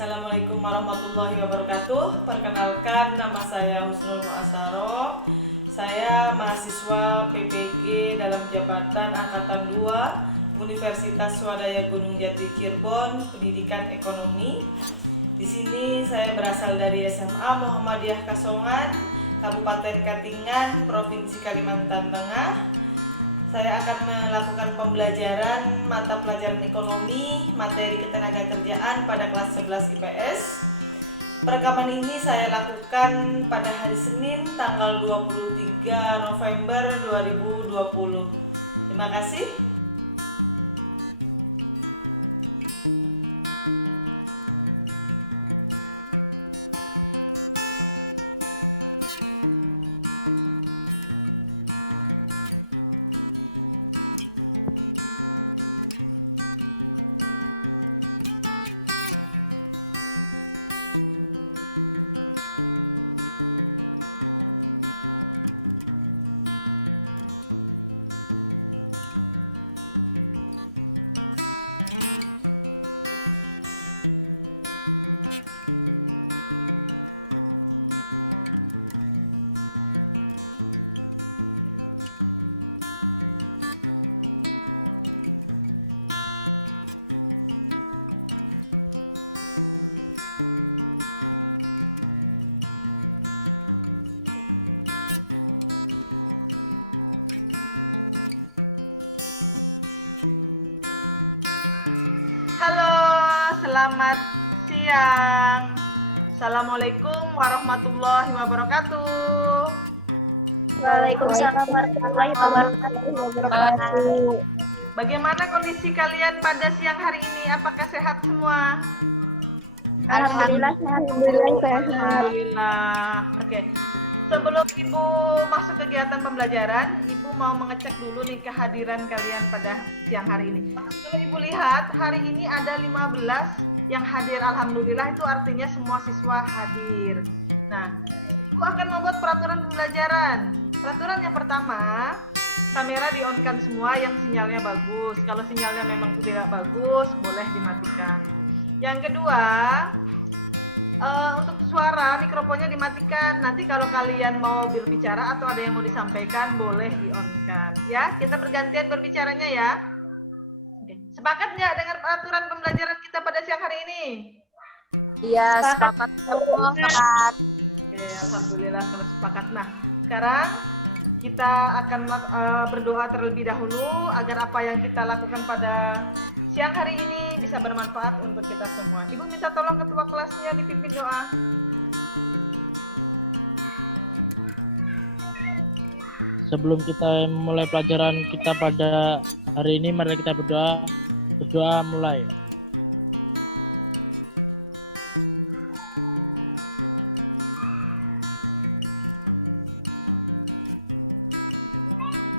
Assalamualaikum warahmatullahi wabarakatuh. Perkenalkan, nama saya Husnul Mu'assaroh. Saya mahasiswa PPG dalam jabatan Angkatan 2 Universitas Swadaya Gunung Jati Cirebon, Pendidikan Ekonomi. Di sini saya berasal dari SMA Muhammadiyah Kasongan, Kabupaten Katingan, Provinsi Kalimantan Tengah. Saya akan melakukan pembelajaran mata pelajaran ekonomi, materi ketenagakerjaan pada kelas 11 IPS. Perekaman ini saya lakukan pada hari Senin tanggal 23 November 2020. Terima kasih. Halo, selamat siang. Assalamualaikum warahmatullahi wabarakatuh. Waalaikumsalam warahmatullahi wabarakatuh. Bagaimana kondisi kalian pada siang hari ini? Apakah sehat semua? Alhamdulillah sehat. Alhamdulillah. Oke. Sebelum Ibu masuk kegiatan pembelajaran, Ibu mau mengecek dulu nih kehadiran kalian pada siang hari ini. Kalau Ibu lihat, hari ini ada 15 yang hadir. Alhamdulillah, itu artinya semua siswa hadir. Nah, Ibu akan membuat peraturan pembelajaran. Peraturan yang pertama, kamera di-on-kan semua yang sinyalnya bagus. Kalau sinyalnya memang tidak bagus, boleh dimatikan. Yang kedua, untuk suara mikrofonnya dimatikan. Nanti kalau kalian mau berbicara atau ada yang mau disampaikan, boleh di-on-kan. Ya, kita bergantian berbicaranya ya. Oke. Sepakat nggak dengan peraturan pembelajaran kita pada siang hari ini? Iya, sepakat. Sepakat. Oke, alhamdulillah kalau sepakat. Nah, sekarang kita akan berdoa terlebih dahulu agar apa yang kita lakukan pada siang hari ini bisa bermanfaat untuk kita semua. Ibu minta tolong ketua kelasnya dipimpin doa. Sebelum kita mulai pelajaran kita pada hari ini, mari kita berdoa. Berdoa mulai.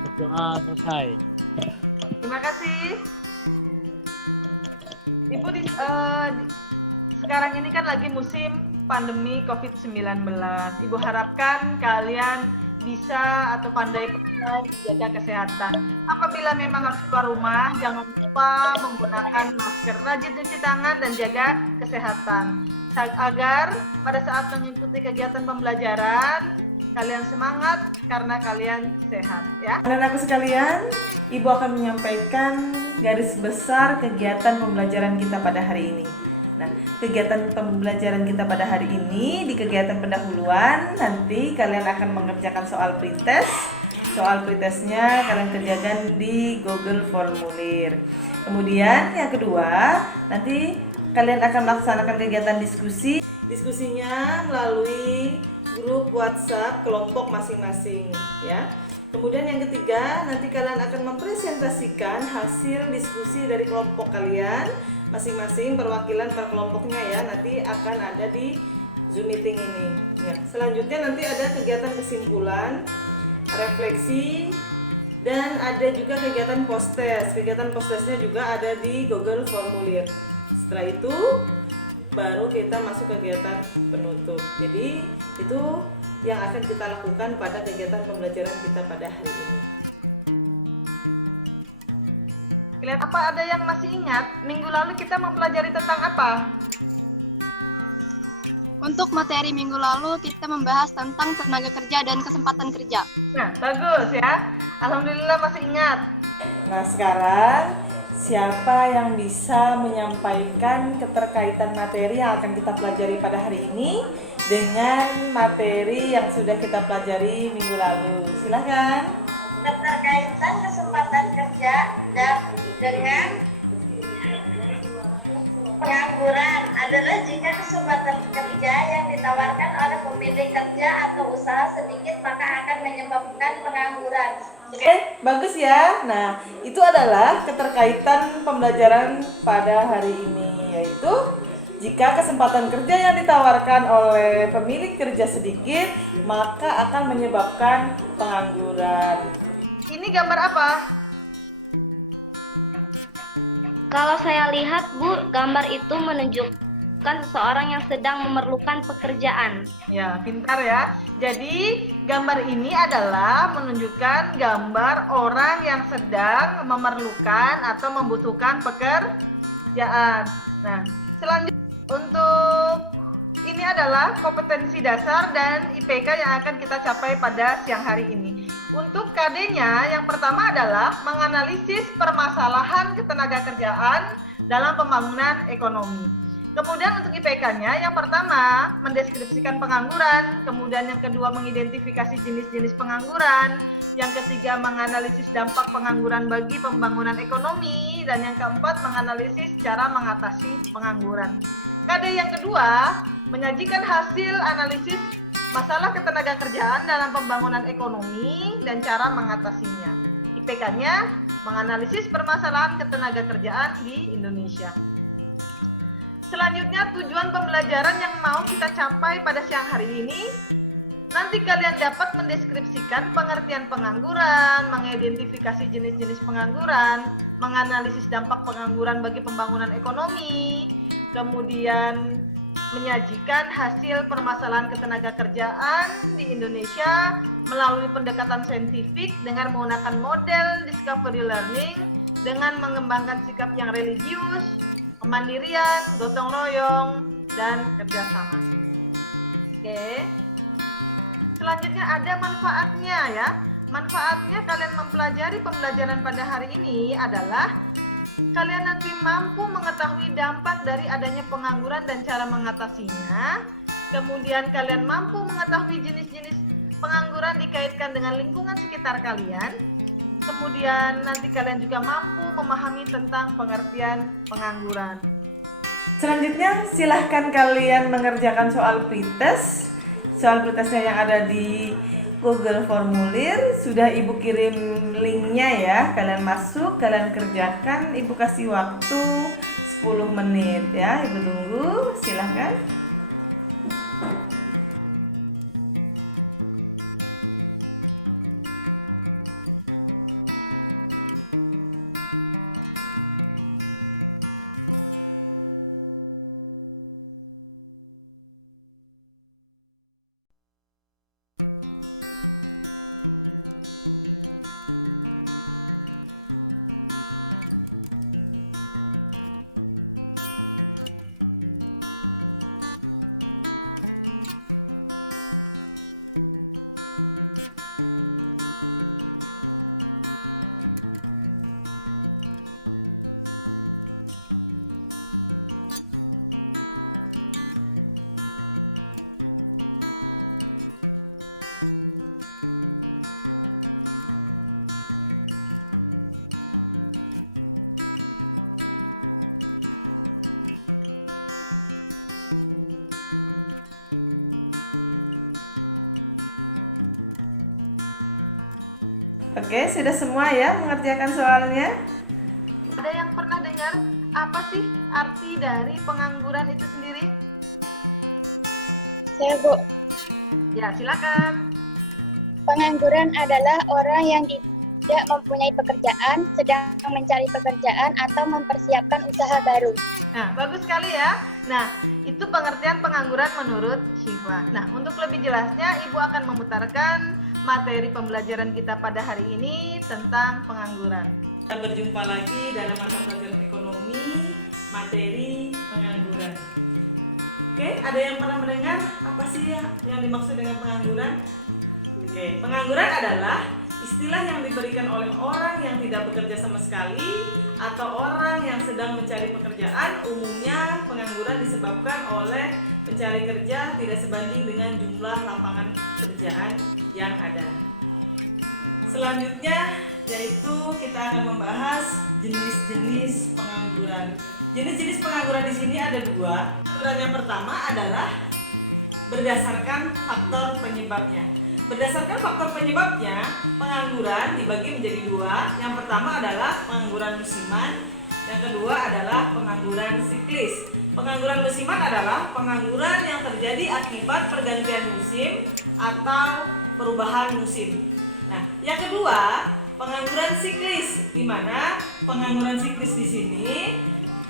Berdoa selesai. Terima kasih. Ibu sekarang ini kan lagi musim pandemi COVID-19. Ibu harapkan kalian bisa atau pandai-pandai menjaga kesehatan. Apabila memang harus keluar rumah, jangan lupa menggunakan masker, rajin cuci tangan dan jaga kesehatan. Agar pada saat mengikuti kegiatan pembelajaran, kalian semangat karena kalian sehat ya. Anak-anakku sekalian, Ibu akan menyampaikan garis besar kegiatan pembelajaran kita pada hari ini. Nah, kegiatan pembelajaran kita pada hari ini di kegiatan pendahuluan, nanti kalian akan mengerjakan soal pretest. Soal pretestnya kalian kerjakan di Google Formulir. Kemudian yang kedua, nanti kalian akan melaksanakan kegiatan diskusi. Diskusinya melalui grup WhatsApp kelompok masing-masing ya. Kemudian yang ketiga, nanti kalian akan mempresentasikan hasil diskusi dari kelompok kalian masing-masing, perwakilan per kelompoknya ya. Nanti akan ada di Zoom meeting ini ya. Selanjutnya nanti ada kegiatan kesimpulan, refleksi, dan ada juga kegiatan post-test. Kegiatan post-testnya juga ada di Google Formulir. Setelah itu baru kita masuk kegiatan penutup. Jadi itu yang akan kita lakukan pada kegiatan pembelajaran kita pada hari ini. Apa ada yang masih ingat? Minggu lalu kita mempelajari tentang apa? Untuk materi minggu lalu kita membahas tentang tenaga kerja dan kesempatan kerja. Nah, bagus ya. Alhamdulillah masih ingat. Nah, sekarang siapa yang bisa menyampaikan keterkaitan materi yang akan kita pelajari pada hari ini dengan materi yang sudah kita pelajari minggu lalu? Silakan. Keterkaitan kesempatan kerja dan dengan pengangguran adalah jika kesempatan kerja yang ditawarkan oleh pemilik kerja atau usaha sedikit maka akan menyebabkan pengangguran. Oke, bagus ya. Nah, itu adalah keterkaitan pembelajaran pada hari ini, yaitu jika kesempatan kerja yang ditawarkan oleh pemilik kerja sedikit, maka akan menyebabkan pengangguran. Ini gambar apa? Kalau saya lihat, Bu, gambar itu menunjukkan seseorang yang sedang memerlukan pekerjaan. Ya, pintar ya. Jadi, gambar ini adalah menunjukkan gambar orang yang sedang memerlukan atau membutuhkan pekerjaan. Nah, selanjutnya untuk ini adalah kompetensi dasar dan IPK yang akan kita capai pada siang hari ini. Untuk KD-nya, yang pertama adalah menganalisis permasalahan ketenagakerjaan dalam pembangunan ekonomi. Kemudian untuk IPK-nya, yang pertama mendeskripsikan pengangguran, kemudian yang kedua mengidentifikasi jenis-jenis pengangguran, yang ketiga menganalisis dampak pengangguran bagi pembangunan ekonomi, dan yang keempat menganalisis cara mengatasi pengangguran. KD yang kedua menyajikan hasil analisis masalah ketenagakerjaan dalam pembangunan ekonomi dan cara mengatasinya. IPK-nya menganalisis permasalahan ketenagakerjaan di Indonesia. Selanjutnya tujuan pembelajaran yang mau kita capai pada siang hari ini, nanti kalian dapat mendeskripsikan pengertian pengangguran, mengidentifikasi jenis-jenis pengangguran, menganalisis dampak pengangguran bagi pembangunan ekonomi, kemudian menyajikan hasil permasalahan ketenagakerjaan di Indonesia melalui pendekatan saintifik dengan menggunakan model discovery learning dengan mengembangkan sikap yang religius, kemandirian, gotong royong, dan kerjasama. Oke. Selanjutnya ada manfaatnya ya. Manfaatnya kalian mempelajari pembelajaran pada hari ini adalah kalian nanti mampu mengetahui dampak dari adanya pengangguran dan cara mengatasinya. Kemudian kalian mampu mengetahui jenis-jenis pengangguran dikaitkan dengan lingkungan sekitar kalian. Kemudian nanti kalian juga mampu memahami tentang pengertian pengangguran. Selanjutnya, silahkan kalian mengerjakan soal pretest. Soal pretestnya yang ada di Google Formulir, sudah Ibu kirim linknya ya. Kalian masuk, kalian kerjakan. Ibu kasih waktu 10 menit ya. Ibu tunggu, silahkan. Oke, sudah semua ya mengerjakan soalnya? Ada yang pernah dengar apa sih arti dari pengangguran itu sendiri? Saya, Bu, Ya, silakan. pengangguran adalah orang yang tidak mempunyai pekerjaan, sedang mencari pekerjaan atau mempersiapkan usaha baru. Nah, bagus sekali ya. Nah, itu pengertian pengangguran menurut Syifa. Nah, untuk lebih jelasnya, Ibu akan memutarkan materi pembelajaran kita pada hari ini tentang pengangguran. Kita berjumpa lagi dalam mata pelajaran ekonomi, materi pengangguran. Oke, Oke, ada yang pernah mendengar apa sih yang dimaksud dengan pengangguran? Oke, pengangguran adalah istilah yang diberikan oleh orang yang tidak bekerja sama sekali atau orang yang sedang mencari pekerjaan. Umumnya pengangguran disebabkan oleh pencari kerja tidak sebanding dengan jumlah lapangan pekerjaan yang ada. Selanjutnya yaitu kita akan membahas jenis-jenis pengangguran. Jenis-jenis pengangguran di sini ada dua. Pengangguran yang pertama adalah berdasarkan faktor penyebabnya. Berdasarkan faktor penyebabnya, pengangguran dibagi menjadi dua. Yang pertama adalah pengangguran musiman, yang kedua adalah pengangguran siklis. Pengangguran musiman adalah pengangguran yang terjadi akibat pergantian musim atau perubahan musim. Nah, yang kedua, pengangguran siklis, di mana pengangguran siklis di sini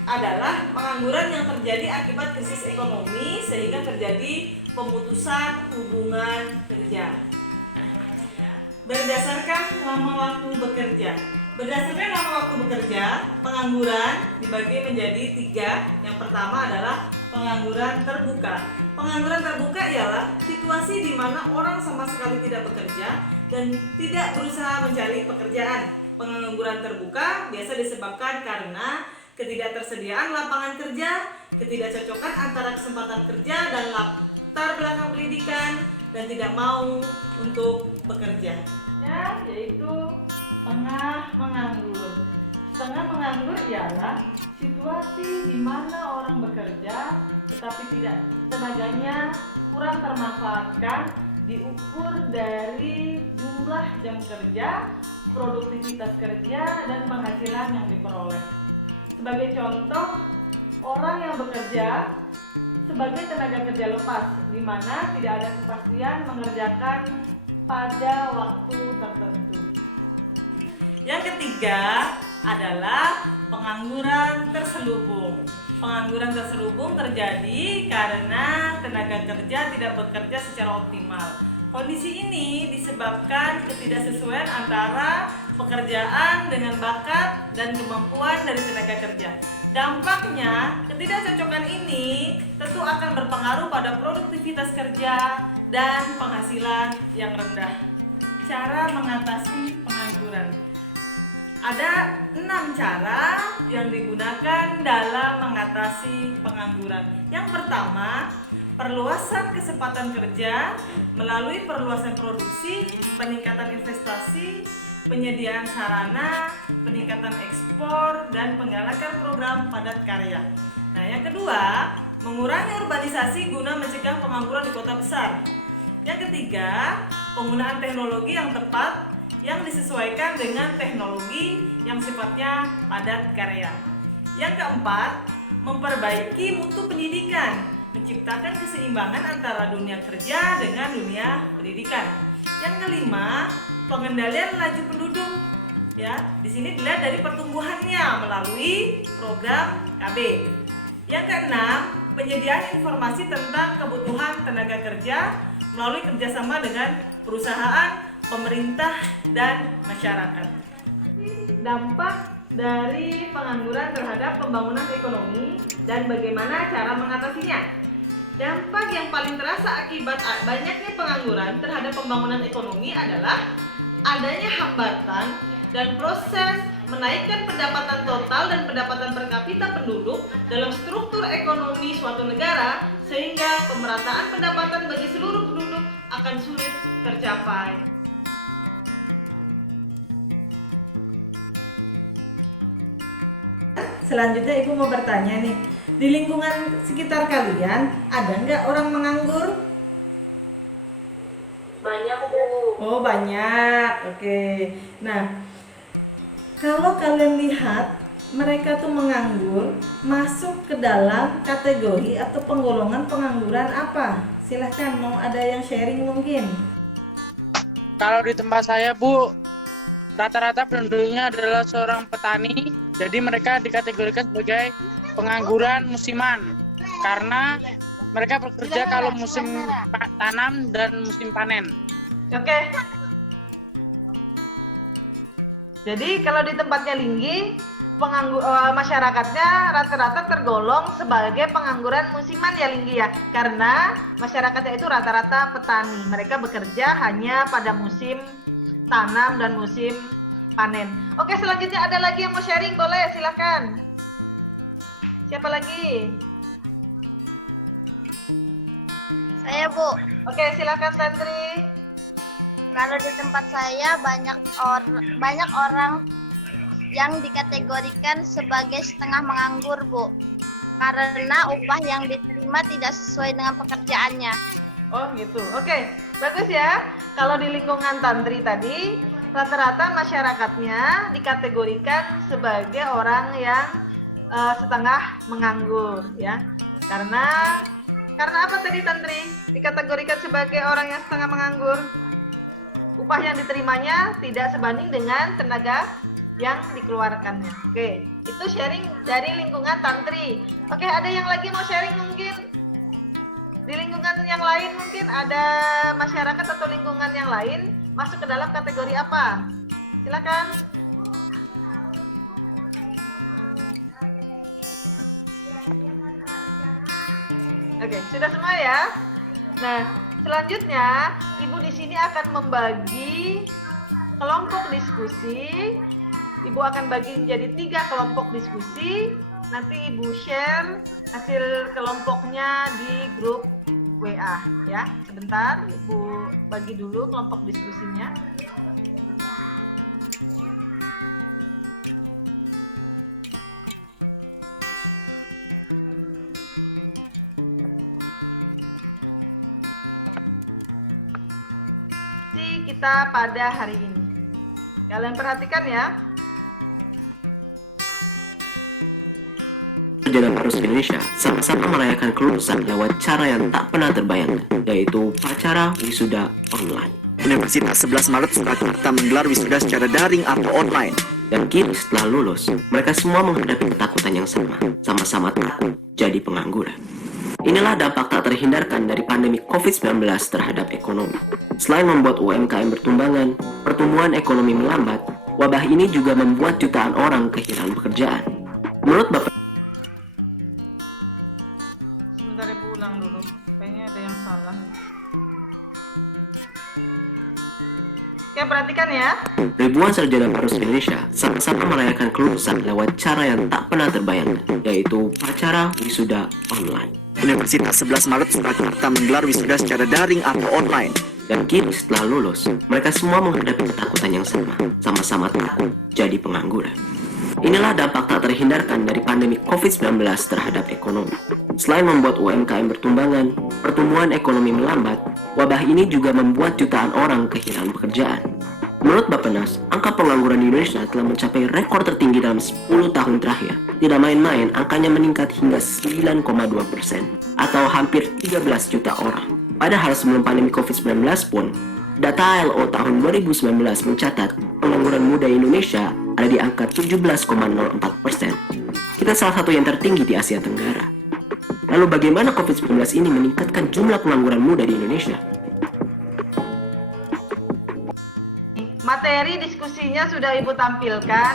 adalah pengangguran yang terjadi akibat krisis ekonomi sehingga terjadi pemutusan hubungan kerja. Berdasarkan lama waktu bekerja. Berdasarkan lama waktu bekerja, pengangguran dibagi menjadi tiga. Yang pertama adalah pengangguran terbuka. Pengangguran terbuka ialah situasi di mana orang sama sekali tidak bekerja dan tidak berusaha mencari pekerjaan. Pengangguran terbuka biasa disebabkan karena ketidaktersediaan lapangan kerja, ketidakcocokan antara kesempatan kerja dan latar belakang pendidikan, dan tidak mau untuk bekerja. Ya, yaitu tengah menganggur. Tengah menganggur ialah situasi di mana orang bekerja tetapi tidak tenaganya kurang termanfaatkan diukur dari jumlah jam kerja, produktivitas kerja, dan penghasilan yang diperoleh. Sebagai contoh, orang yang bekerja sebagai tenaga kerja lepas, di mana tidak ada kepastian mengerjakan pada waktu tertentu. Yang ketiga adalah pengangguran terselubung. Pengangguran terselubung terjadi karena tenaga kerja tidak bekerja secara optimal. Kondisi ini disebabkan ketidaksesuaian antara pekerjaan dengan bakat dan kemampuan dari tenaga kerja. Dampaknya, ketidakcocokan ini tentu akan berpengaruh pada produktivitas kerja dan penghasilan yang rendah. Cara mengatasi pengangguran. Ada 6 cara yang digunakan dalam mengatasi pengangguran. Yang pertama, perluasan kesempatan kerja melalui perluasan produksi, peningkatan investasi, penyediaan sarana, peningkatan ekspor, dan penggalakan program padat karya. Nah, yang kedua, mengurangi urbanisasi guna mencegah pengangguran di kota besar. Yang ketiga, penggunaan teknologi yang tepat yang disesuaikan dengan teknologi yang sifatnya padat karya. Yang keempat, memperbaiki mutu pendidikan, menciptakan keseimbangan antara dunia kerja dengan dunia pendidikan. Yang kelima, pengendalian laju penduduk. Ya, di sini dilihat dari pertumbuhannya melalui program KB. Yang keenam, penyediaan informasi tentang kebutuhan tenaga kerja melalui kerjasama dengan perusahaan, pemerintah, dan masyarakat. Dampak dari pengangguran terhadap pembangunan ekonomi dan bagaimana cara mengatasinya. Dampak yang paling terasa akibat banyaknya pengangguran terhadap pembangunan ekonomi adalah adanya hambatan dan proses menaikkan pendapatan total dan pendapatan per kapita penduduk dalam struktur ekonomi suatu negara, sehingga pemerataan pendapatan bagi seluruh penduduk akan sulit tercapai. Selanjutnya Ibu mau bertanya nih, di lingkungan sekitar kalian ada nggak orang menganggur? Banyak, Bu. Oh banyak, oke. Nah, kalau kalian lihat mereka tuh menganggur, masuk ke dalam kategori atau penggolongan pengangguran apa? Silahkan, mau ada yang sharing mungkin? Kalau di tempat saya, Bu, rata-rata penduduknya adalah seorang petani, jadi mereka dikategorikan sebagai pengangguran musiman karena mereka bekerja kalau musim tanam dan musim panen. Oke. Jadi kalau di tempatnya Linggi, masyarakatnya rata-rata tergolong sebagai pengangguran musiman ya Linggi ya, karena masyarakatnya itu rata-rata petani, mereka bekerja hanya pada musim tanam dan musim panen. Oke, selanjutnya ada lagi yang mau sharing, boleh silakan. Siapa lagi? Saya, Bu. Oke, silakan Tantri. Kalau di tempat saya banyak orang yang dikategorikan sebagai setengah menganggur, Bu. Karena upah yang diterima tidak sesuai dengan pekerjaannya. Oh gitu, oke, bagus ya. Kalau di lingkungan Tantri tadi, rata-rata masyarakatnya dikategorikan sebagai orang yang setengah menganggur ya. Karena apa tadi Tantri dikategorikan sebagai orang yang setengah menganggur? Upah yang diterimanya tidak sebanding dengan tenaga yang dikeluarkannya. Oke, itu sharing dari lingkungan Tantri. Oke, ada yang lagi mau sharing mungkin? Di lingkungan yang lain mungkin ada masyarakat atau lingkungan yang lain masuk ke dalam kategori apa? Silakan. Oke, sudah semua ya. Nah, selanjutnya Ibu di sini akan membagi kelompok diskusi. Ibu akan bagi menjadi 3 kelompok diskusi. Nanti Ibu share hasil kelompoknya di grup WA ya. Sebentar, Ibu bagi dulu kelompok diskusinya. Kita pada hari ini. Kalian perhatikan ya. Jalan Arus Indonesia sama-sama merayakan kelulusan lewat cara yang tak pernah terbayangkan, yaitu upacara wisuda online. Universitas 11 Maret Surakarta menggelar wisuda secara daring atau online. Dan kini setelah lulus, mereka semua menghadapi ketakutan yang sama-sama takut jadi pengangguran. Inilah dampak tak terhindarkan dari pandemi COVID-19 terhadap ekonomi. Selain membuat UMKM bertumbangan, pertumbuhan ekonomi melambat, wabah ini juga membuat jutaan orang kehilangan pekerjaan. Menurut Bapak... Sebentar Ibu ulang dulu. Kayaknya ada yang salah. Oke, perhatikan ya. Ribuan sarjana Arus Indonesia sama-sama merayakan kelulusan lewat cara yang tak pernah terbayangkan, yaitu upacara wisuda online. Universitas 11 Maret Surakarta menggelar wisuda secara daring atau online. Dan kini setelah lulus, mereka semua menghadapi ketakutan yang sama-sama takut jadi pengangguran. Inilah dampak tak terhindarkan dari pandemi COVID-19 terhadap ekonomi. Selain membuat UMKM bertumbangan, pertumbuhan ekonomi melambat, wabah ini juga membuat jutaan orang kehilangan pekerjaan. Menurut Bappenas, angka pengangguran di Indonesia telah mencapai rekor tertinggi dalam 10 tahun terakhir. Tidak main-main, angkanya meningkat hingga 9,2% atau hampir 13 juta orang. Padahal sebelum pandemi COVID-19 pun, data ILO tahun 2019 mencatat pengangguran muda Indonesia ada di angka 17,04%. Kita salah satu yang tertinggi di Asia Tenggara. Lalu bagaimana COVID-19 ini meningkatkan jumlah pengangguran muda di Indonesia? Materi diskusinya sudah Ibu tampilkan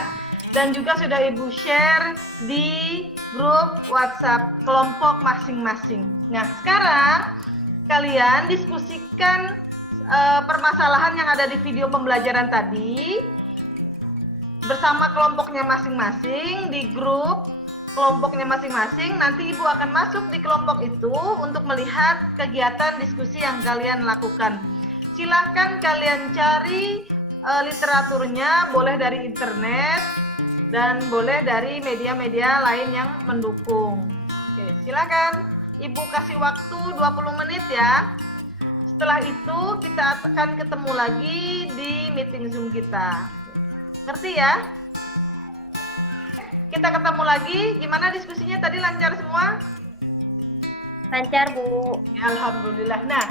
dan juga sudah Ibu share di grup WhatsApp kelompok masing-masing. Nah, sekarang kalian diskusikan permasalahan yang ada di video pembelajaran tadi bersama kelompoknya masing-masing di grup kelompoknya masing-masing. Nanti Ibu akan masuk di kelompok itu untuk melihat kegiatan diskusi yang kalian lakukan. Silahkan kalian cari literaturnya, boleh dari internet dan boleh dari media-media lain yang mendukung. Oke, silakan Ibu kasih waktu 20 menit ya. Setelah itu kita akan ketemu lagi di meeting Zoom kita. Ngerti ya? Kita ketemu lagi. Gimana diskusinya tadi, lancar semua? Lancar, Bu. Alhamdulillah. Nah,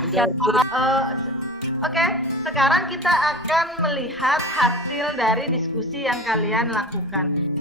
oke, sekarang kita akan melihat hasil dari diskusi yang kalian lakukan.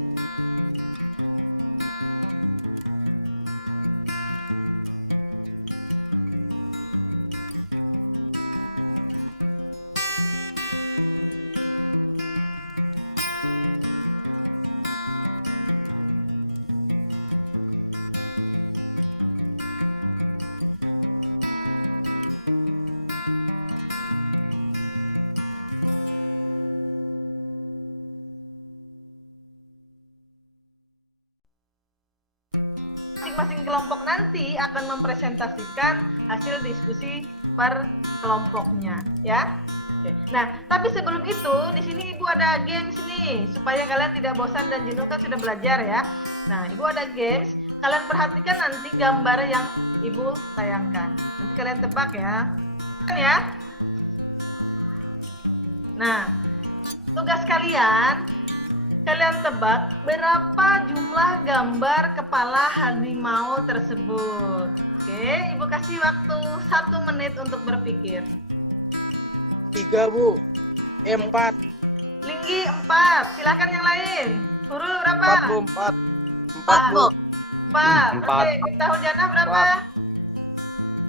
masing-masing kelompok nanti akan mempresentasikan hasil diskusi per kelompoknya, ya. Oke. Nah, tapi sebelum itu di sini Ibu ada games nih supaya kalian tidak bosan dan jenuh, kan sudah belajar ya. Nah, Ibu ada games. Kalian perhatikan nanti gambar yang Ibu tayangkan. Nanti kalian tebak ya. Ya. Nah, tugas kalian tebak berapa jumlah gambar kepala harimau tersebut. Oke, Ibu kasih waktu 1 menit untuk berpikir. 3, Bu. 4. Linggi 4. Silakan yang lain. Hurul berapa? 4, 4, Bu. 4. Empat. Oke, Miftah Hujanah berapa?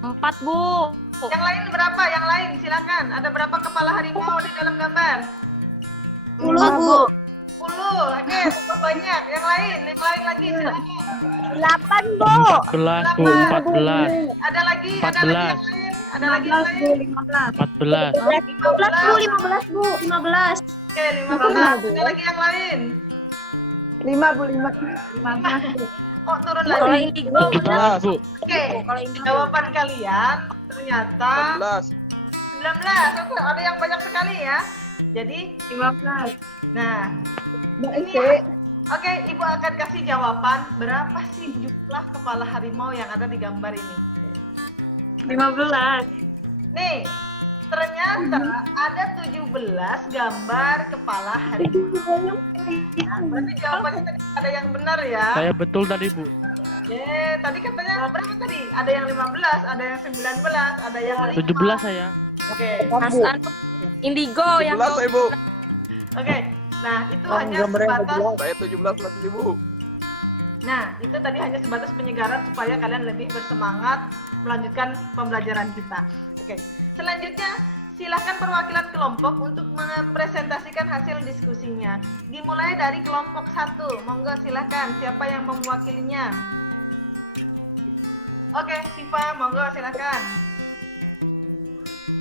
4, Bu. Yang lain berapa? Yang lain silakan. Ada berapa kepala harimau di dalam gambar? 10, Bu. 10. Oke, cukup banyak. Yang lain lagi silakan. 8, Bu. 14 Bu, 14. Ada lagi yang 14. lain. Ada lagi yang lain. 14. 15, Bu. 15. Oke, 15. Ada lagi yang lain. 5, Bu. Kok turun Kalau lagi? indigo 17 Bu. Oke, kalau indigo jawaban kalian ternyata 19. Oke, ada yang banyak sekali ya. Jadi 15. Nah, ini oke, Ibu akan kasih jawaban berapa sih jumlah kepala harimau yang ada di gambar ini. 15. Nih, ternyata ada 17 gambar kepala harimau. Nah, berarti jawabannya tadi ada yang benar ya. Saya betul tadi Bu. Tadi katanya berapa tadi? Ada yang 15, ada yang 19, ada yang 5. 17 saya. Oke. Hasan indigo yang 17, Ibu. Oke. Nah, itu hanya sebatas Saya 17.000. Nah, itu tadi hanya sebatas penyegaran supaya kalian lebih bersemangat melanjutkan pembelajaran kita. Oke. Selanjutnya, silakan perwakilan kelompok untuk mempresentasikan hasil diskusinya. Dimulai dari kelompok 1. Monggo silakan, siapa yang mewakilinya? Oke, Siva, monggo silakan.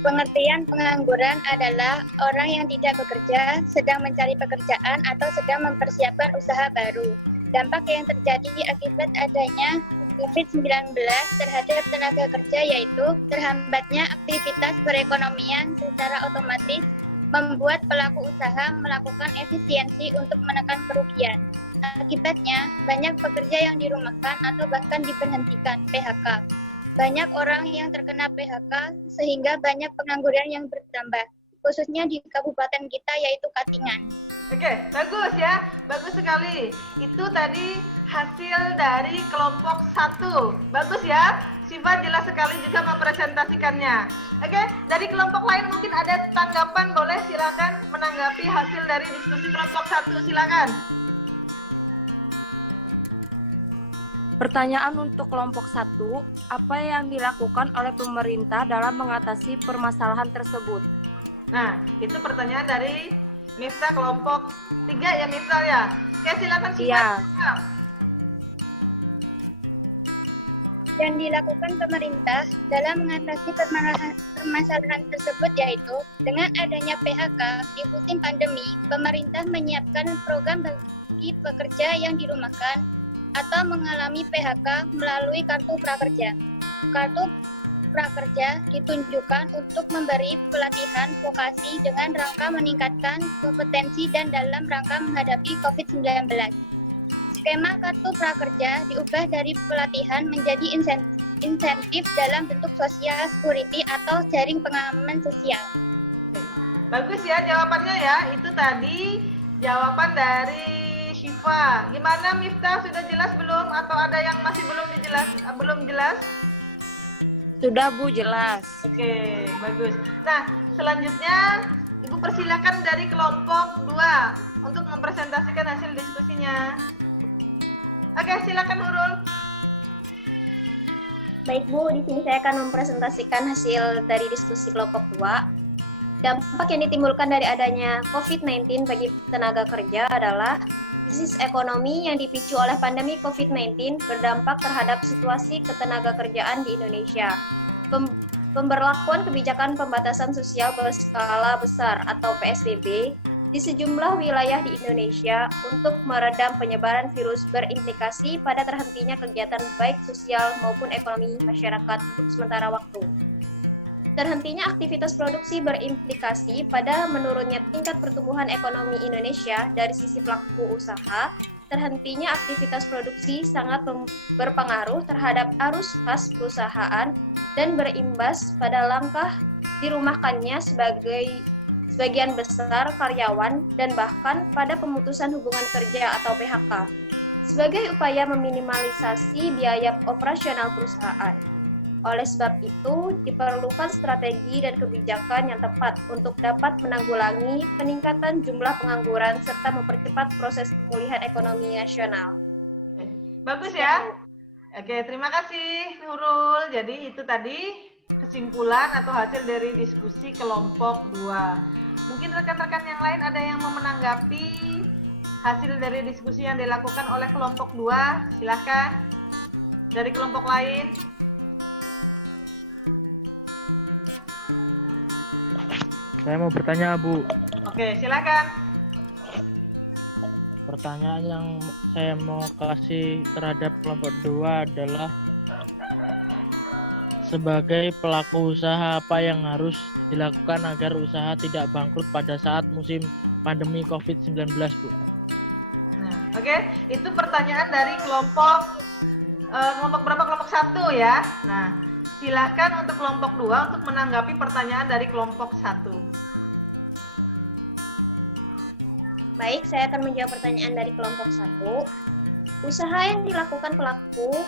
Pengertian pengangguran adalah orang yang tidak bekerja, sedang mencari pekerjaan, atau sedang mempersiapkan usaha baru. Dampak yang terjadi akibat adanya COVID-19 terhadap tenaga kerja yaitu terhambatnya aktivitas perekonomian secara otomatis membuat pelaku usaha melakukan efisiensi untuk menekan kerugian. Akibatnya, banyak pekerja yang dirumahkan atau bahkan diberhentikan (PHK). Banyak orang yang terkena PHK sehingga banyak pengangguran yang bertambah, khususnya di kabupaten kita yaitu Katingan. Oke, bagus ya. Bagus sekali. Itu tadi hasil dari kelompok 1. Bagus ya. Siva jelas sekali juga mempresentasikannya. Oke, dari kelompok lain mungkin ada tanggapan, boleh silakan menanggapi hasil dari diskusi kelompok 1, silakan. Pertanyaan untuk kelompok 1, apa yang dilakukan oleh pemerintah dalam mengatasi permasalahan tersebut? Nah, itu pertanyaan dari Miftah kelompok 3 ya Miftah ya. Oke, silakan Siva. Iya. Yang dilakukan pemerintah dalam mengatasi permasalahan tersebut yaitu dengan adanya PHK di musim pandemi, pemerintah menyiapkan program bagi pekerja yang dirumahkan atau mengalami PHK melalui Kartu Prakerja. Kartu Prakerja ditunjukkan untuk memberi pelatihan vokasi dengan rangka meningkatkan kompetensi dan dalam rangka menghadapi COVID-19. Skema Kartu Prakerja diubah dari pelatihan menjadi insentif dalam bentuk social security atau jaring pengaman sosial. Bagus ya jawabannya ya. Itu tadi jawaban dari Syifa. Gimana Miftah, sudah jelas belum atau ada yang masih belum jelas? Sudah Bu, jelas. Oke, bagus. Nah, selanjutnya Ibu persilakan dari kelompok 2 untuk mempresentasikan hasil diskusinya. Oke, silakan Nurul. Baik Bu, di sini saya akan mempresentasikan hasil dari diskusi kelompok 2. Dampak yang ditimbulkan dari adanya COVID-19 bagi tenaga kerja adalah krisis ekonomi yang dipicu oleh pandemi COVID-19 berdampak terhadap situasi ketenagakerjaan di Indonesia. Pemberlakuan kebijakan pembatasan sosial berskala besar atau PSBB di sejumlah wilayah di Indonesia untuk meredam penyebaran virus berimplikasi pada terhentinya kegiatan baik sosial maupun ekonomi masyarakat untuk sementara waktu. Terhentinya aktivitas produksi berimplikasi pada menurunnya tingkat pertumbuhan ekonomi Indonesia dari sisi pelaku usaha. Terhentinya aktivitas produksi sangat berpengaruh terhadap arus kas perusahaan dan berimbas pada langkah dirumahkannya sebagian besar karyawan dan bahkan pada pemutusan hubungan kerja atau PHK sebagai upaya meminimalisasi biaya operasional perusahaan. Oleh sebab itu, diperlukan strategi dan kebijakan yang tepat untuk dapat menanggulangi peningkatan jumlah pengangguran serta mempercepat proses pemulihan ekonomi nasional. Bagus ya. Oke, terima kasih Nurul. Jadi itu tadi kesimpulan atau hasil dari diskusi kelompok 2. Mungkin rekan-rekan yang lain ada yang mau menanggapi hasil dari diskusi yang dilakukan oleh kelompok 2? Silahkan. Dari kelompok lain. Saya mau bertanya, Bu. Oke, silakan. Pertanyaan yang saya mau kasih terhadap kelompok 2 adalah sebagai pelaku usaha apa yang harus dilakukan agar usaha tidak bangkrut pada saat musim pandemi COVID-19, Bu? Nah, oke, itu pertanyaan dari kelompok berapa? Kelompok 1 ya. Nah, silakan untuk kelompok 2 untuk menanggapi pertanyaan dari kelompok 1. Baik, saya akan menjawab pertanyaan dari kelompok 1. Usaha yang dilakukan pelaku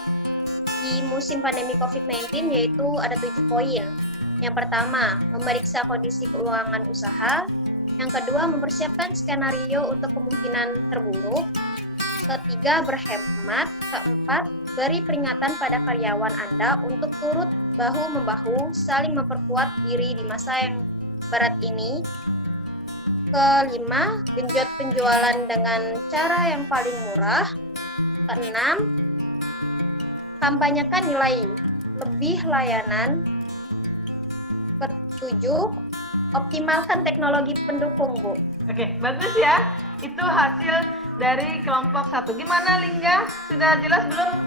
di musim pandemi COVID-19 yaitu ada 7 poin. Yang pertama, memeriksa kondisi keuangan usaha. Yang kedua, mempersiapkan skenario untuk kemungkinan terburuk. Ketiga, berhemat. Keempat, beri peringatan pada karyawan Anda untuk turut bahu-membahu saling memperkuat diri di masa yang berat ini. Kelima, genjot penjualan dengan cara yang paling murah. Keenam, kampanyekan nilai lebih layanan. Ketujuh, optimalkan teknologi pendukung, Bu. Oke, bagus ya. Itu hasil dari kelompok 1. Gimana Lingga? Sudah jelas belum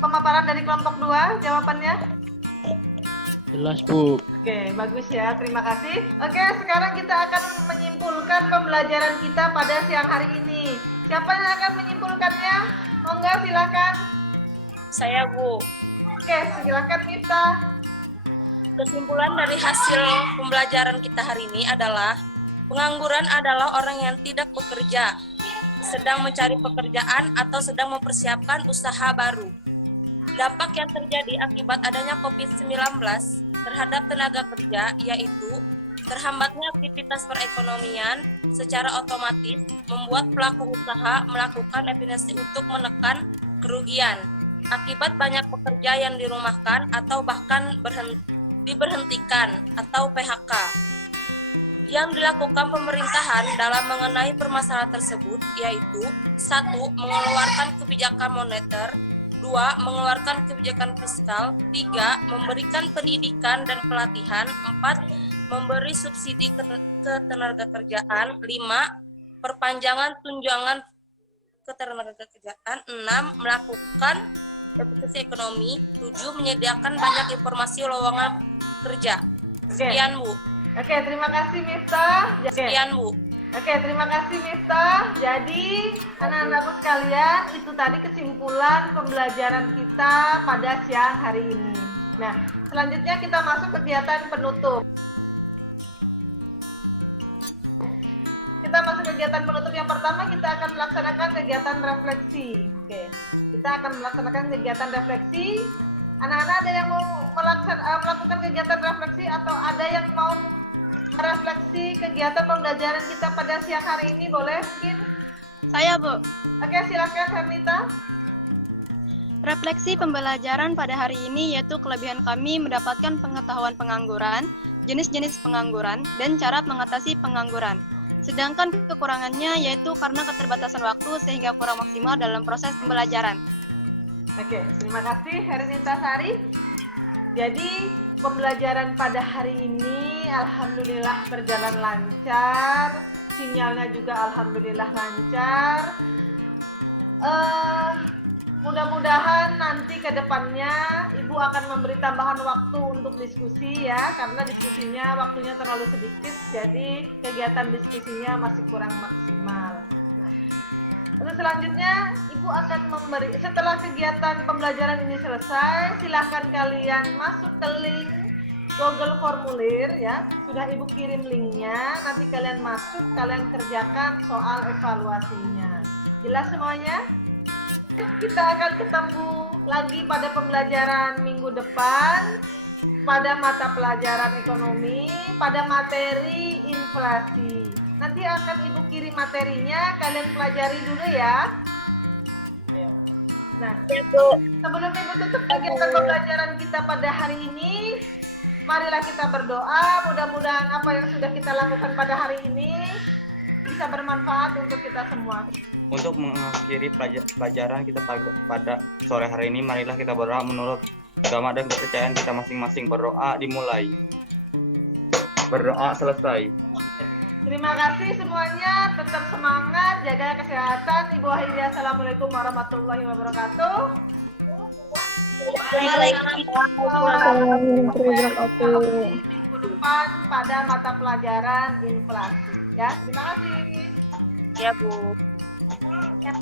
pemaparan dari kelompok 2 jawabannya? Jelas, Bu. Oke, bagus ya. Terima kasih. Oke, sekarang kita akan menyimpulkan pembelajaran kita pada siang hari ini. Siapa yang akan menyimpulkannya? Monggo, silakan. Saya, Bu. Oke, silakan Mifta. Kesimpulan dari hasil pembelajaran kita hari ini adalah pengangguran adalah orang yang tidak bekerja, sedang mencari pekerjaan atau sedang mempersiapkan usaha baru. Dampak yang terjadi akibat adanya COVID-19 terhadap tenaga kerja yaitu terhambatnya aktivitas perekonomian secara otomatis membuat pelaku usaha melakukan efisiensi untuk menekan kerugian. Akibat banyak pekerja yang dirumahkan atau bahkan diberhentikan atau PHK. Yang dilakukan pemerintahan dalam mengenai permasalahan tersebut yaitu 1. Mengeluarkan kebijakan moneter, 2. Mengeluarkan kebijakan fiskal, 3. Memberikan pendidikan dan pelatihan, 4. Memberi subsidi ke tenaga kerjaan, 5. Perpanjangan tunjangan ketenaga kerjaan, 6. Melakukan efisiensi ekonomi, 7. Menyediakan banyak informasi lowongan kerja. Sekian, Bu. Oke, terima kasih Mifta. Sekian, Bu. Oke, terima kasih Mifta. Jadi, anak-anakku sekalian, itu tadi kesimpulan pembelajaran kita pada siang hari ini. Nah, selanjutnya kita masuk kegiatan penutup. Kita masuk kegiatan penutup. Yang pertama kita akan melaksanakan kegiatan refleksi. Oke, kita akan melaksanakan kegiatan refleksi. Anak-anak ada yang mau melakukan kegiatan refleksi atau ada yang mau merefleksi kegiatan pembelajaran kita pada siang hari ini? Boleh mungkin? Saya, Bu. Oke, silakan Hernita. Refleksi pembelajaran pada hari ini yaitu kelebihan kami mendapatkan pengetahuan pengangguran, jenis-jenis pengangguran, dan cara mengatasi pengangguran. Sedangkan kekurangannya yaitu karena keterbatasan waktu sehingga kurang maksimal dalam proses pembelajaran. Oke, terima kasih Hernita Sari. Jadi pembelajaran pada hari ini alhamdulillah berjalan lancar. sinyalnya juga alhamdulillah lancar. Mudah-mudahan nanti ke depannya Ibu akan memberi tambahan waktu untuk diskusi ya, karena diskusinya waktunya terlalu sedikit, jadi kegiatan diskusinya masih kurang maksimal. Nah, terus selanjutnya Ibu akan memberi, setelah kegiatan pembelajaran ini selesai, silahkan kalian masuk ke link Google Formulir ya, sudah Ibu kirim linknya, nanti kalian masuk, kalian kerjakan soal evaluasinya. Jelas semuanya? Kita akan ketemu lagi pada pembelajaran minggu depan pada mata pelajaran ekonomi, pada materi inflasi. Nanti akan Ibu kirim materinya, kalian pelajari dulu ya. Nah, sebelum Ibu tutup kegiatan pembelajaran kita pada hari ini, marilah kita berdoa, mudah-mudahan apa yang sudah kita lakukan pada hari ini bisa bermanfaat untuk kita semua. Untuk mengakhiri pelajaran kita pada sore hari ini, marilah kita berdoa menurut agama dan kepercayaan kita masing-masing. Berdoa dimulai, berdoa selesai. Terima kasih semuanya, tetap semangat, jaga kesehatan. Ibu akhiri, assalamualaikum warahmatullahi wabarakatuh. Minggu depan pada mata pelajaran inflasi. Ya, terima kasih. Ya, Bu. Ya.